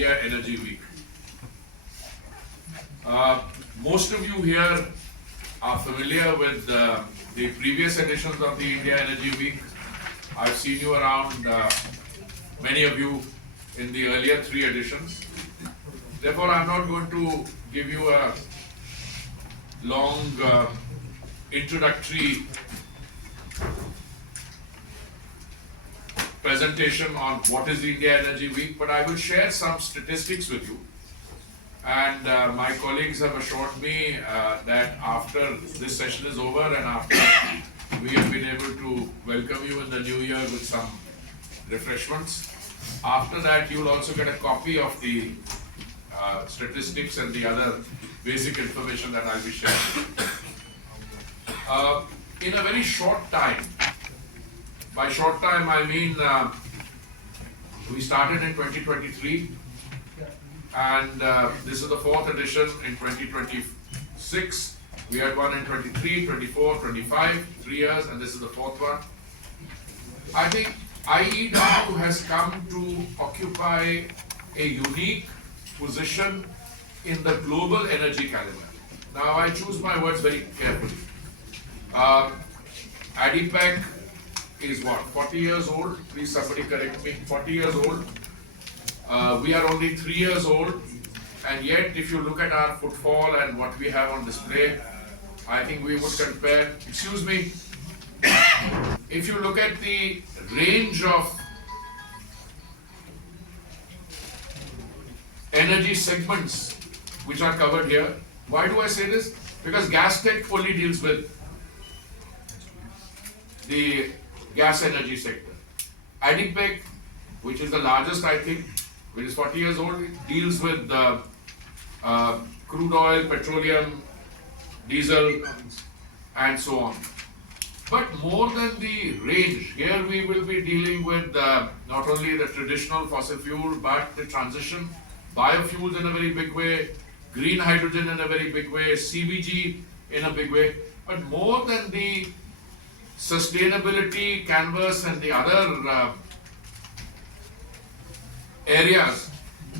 India Energy Week. Most of you here are familiar with the previous editions of the India Energy Week. I've seen you around, many of you in the earlier 3 editions. Therefore, I'm not going to give you a long introductory presentation on what is the India Energy Week, but I will share some statistics with you. And my colleagues have assured me that after this session is over and after we have been able to welcome you in the new year with some refreshments, after that you will also get a copy of the statistics and the other basic information that I'll be sharing. In a very short time, by short time I mean we started in 2023 and this is the 4th edition in 2026. We had one in 23, 24, 25, 3 years, and this is the 4th one. I think IEW has come to occupy a unique position in the global energy calendar. Now I choose my words very carefully. ADIPEC is what, 40 years old? Please somebody correct me, 40 years old. We are only 3 years old, and yet if you look at our footfall and what we have on display, I think we would compare, excuse me, if you look at the range of energy segments which are covered here. Why do I say this? Because gas tech only deals with the gas energy sector. ADIPEC, which is the largest I think, which is 40 years old, deals with crude oil, petroleum, diesel and so on. But more than the range, here we will be dealing with not only the traditional fossil fuel but the transition, biofuels in a very big way, green hydrogen in a very big way, CBG in a big way, but more than the sustainability canvas and the other areas,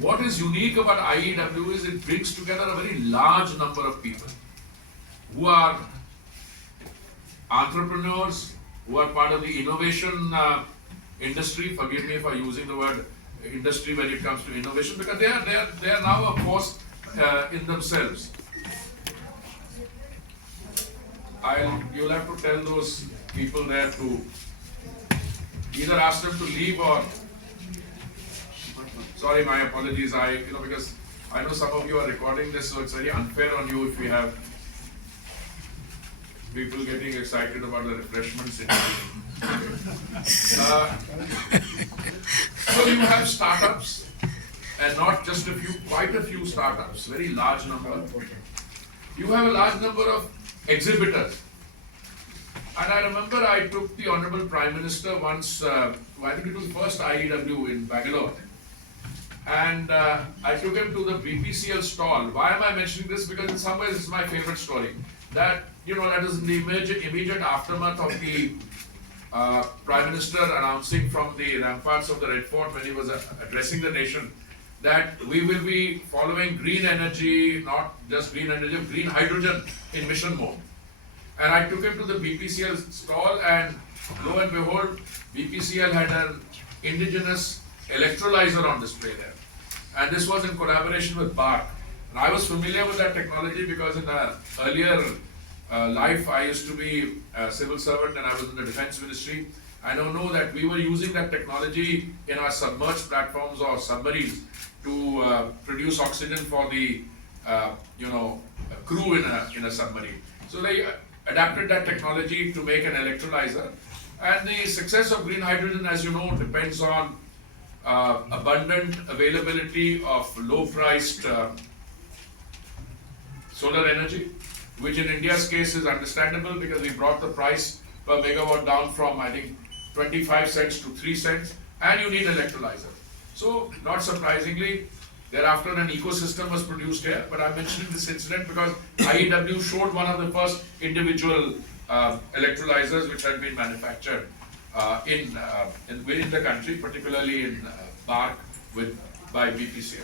what is unique about IEW is it brings together a very large number of people who are entrepreneurs, who are part of the innovation industry. Forgive me for using the word industry when it comes to innovation, because they are now a force in themselves. You'll have to tell those people there to either ask them to leave or, sorry, my apologies, because I know some of you are recording this, so it's very unfair on you if we have people getting excited about the refreshments. So you have startups, and not just a few, quite a few startups, very large number. You have a large number of exhibitors. And I remember I took the Honorable Prime Minister once, I think it was the first IEW in Bangalore. And I took him to the BPCL stall. Why am I mentioning this? Because in some ways it's my favorite story. That is in the immediate aftermath of the Prime Minister announcing from the ramparts of the Red Fort when he was addressing the nation that we will be following green energy, not just green energy, green hydrogen in mission mode. And I took him to the BPCL stall, and lo and behold, BPCL had an indigenous electrolyzer on display there. And this was in collaboration with BARC. And I was familiar with that technology because in the earlier life I used to be a civil servant and I was in the defense ministry. I don't know that we were using that technology in our submerged platforms or submarines to produce oxygen for the crew in a submarine. So they adapted that technology to make an electrolyzer. And the success of green hydrogen, as you know, depends on abundant availability of low-priced solar energy, which in India's case is understandable because we brought the price per megawatt down from, I think, 25 cents to 3 cents, and you need electrolyzer. So, not surprisingly, thereafter an ecosystem was produced here, but I'm mentioning this incident because IEW showed one of the first individual electrolyzers which had been manufactured in the country, particularly in BARC with by BPCL.